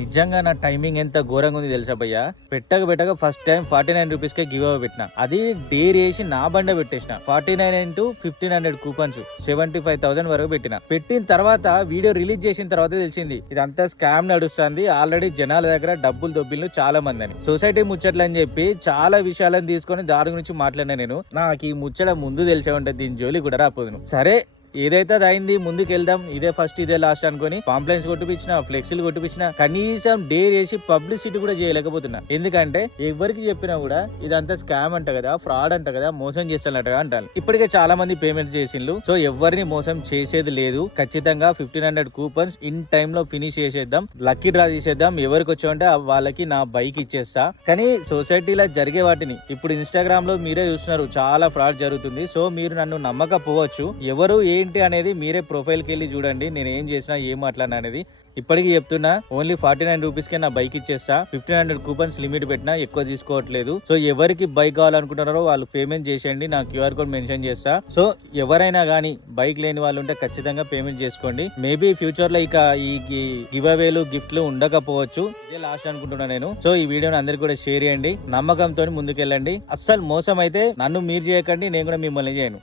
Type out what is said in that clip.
నిజంగా నా టైమింగ్ ఎంత ఘోరంగా ఉంది తెలుసా భయ్య. పెట్టక ఫస్ట్ టైం 49 రూపీస్కే గివ్ అవే పెట్టిన. అది డేర్ వేసి నా బండ పెట్టేసిన. 49 ఇంటూ 1500 కూపన్స్ 75,000 వరకు పెట్టిన తర్వాత వీడియో రిలీజ్ చేసిన తర్వాత తెలిసింది ఇదంతా స్కామ్ నడుస్తుంది. ఆల్రెడీ జనాల దగ్గర డబ్బులు దొబ్బిళ్ళు చాలా మంది అని. సొసైటీ ముచ్చట్లు అని చెప్పి చాలా విషయాలను తీసుకొని దాని గురించి మాట్లాడినా. నేను నాకు ఈ ముచ్చట ముందు తెలిసే ఉంటుంది, దీని జోలి కూడా రాపోదును. సరే ఏదైతే అది అయింది, ముందుకు వెళ్దాం, ఇదే ఫస్ట్ ఇదే లాస్ట్ అనుకుని పాంప్లెట్స్ కొట్టిపించిన, ఫ్లెక్సీలు కొట్టిపించిన, కనీసం డేర్ వేసి పబ్లిసిటీ కూడా చేయలేకపోతున్నా. ఎందుకంటే ఎవరికి చెప్పినా కూడా ఇదంతా స్కామ్ అంట కదా, ఫ్రాడ్ అంట కదా, మోసం చేస్తానంట అంటారు. ఇప్పటికే చాలా మంది పేమెంట్స్ చేసిండ్రు. సో ఎవరిని మోసం చేసేది లేదు. ఖచ్చితంగా 1500 కూపన్స్ ఇన్ టైమ్ లో ఫినిష్ చేసేద్దాం, లక్కీ డ్రా చేసేద్దాం. ఎవరికి వచ్చామంటే వాళ్ళకి నా బైక్ ఇచ్చేస్తా. కానీ సొసైటీలో జరిగే వాటిని ఇప్పుడు ఇన్స్టాగ్రామ్ లో మీరే చూస్తున్నారు, చాలా ఫ్రాడ్ జరుగుతుంది. సో మీరు నన్ను నమ్మకపోవచ్చు, ఎవరు ఏంటి అనేది మీరే ప్రొఫైల్ కి వెళ్ళి చూడండి. నేను ఏం చేసినా ఏం మాట్లాడినా అనేది. ఇప్పటికీ చెప్తున్నా, ఓన్లీ 49 రూపీస్కే నా బైక్ ఇచ్చేస్తా. 1500 కూపన్స్ లిమిట్ పెట్టినా, ఎక్కువ తీసుకోవట్లేదు. సో ఎవరికి బైక్ కావాలనుకుంటున్నారో వాళ్ళు పేమెంట్ చేసేయండి, నా క్యూఆర్ కోడ్ మెన్షన్ చేస్తా. సో ఎవరైనా కానీ బైక్ లేని వాళ్ళు ఉంటే ఖచ్చితంగా పేమెంట్ చేసుకోండి. మేబీ ఫ్యూచర్ లో ఇక ఈ గివ్ అవేలు గిఫ్ట్లు ఉండకపోవచ్చు. ఇదే లాస్ట్ అనుకుంటున్నా నేను. సో ఈ వీడియోని అందరికి కూడా షేర్ చేయండి, నమ్మకంతో ముందుకెళ్ళండి. అస్సలు మోసం అయితే నన్ను మీరు చేయకండి, నేను కూడా మిమ్మల్ని చేయను.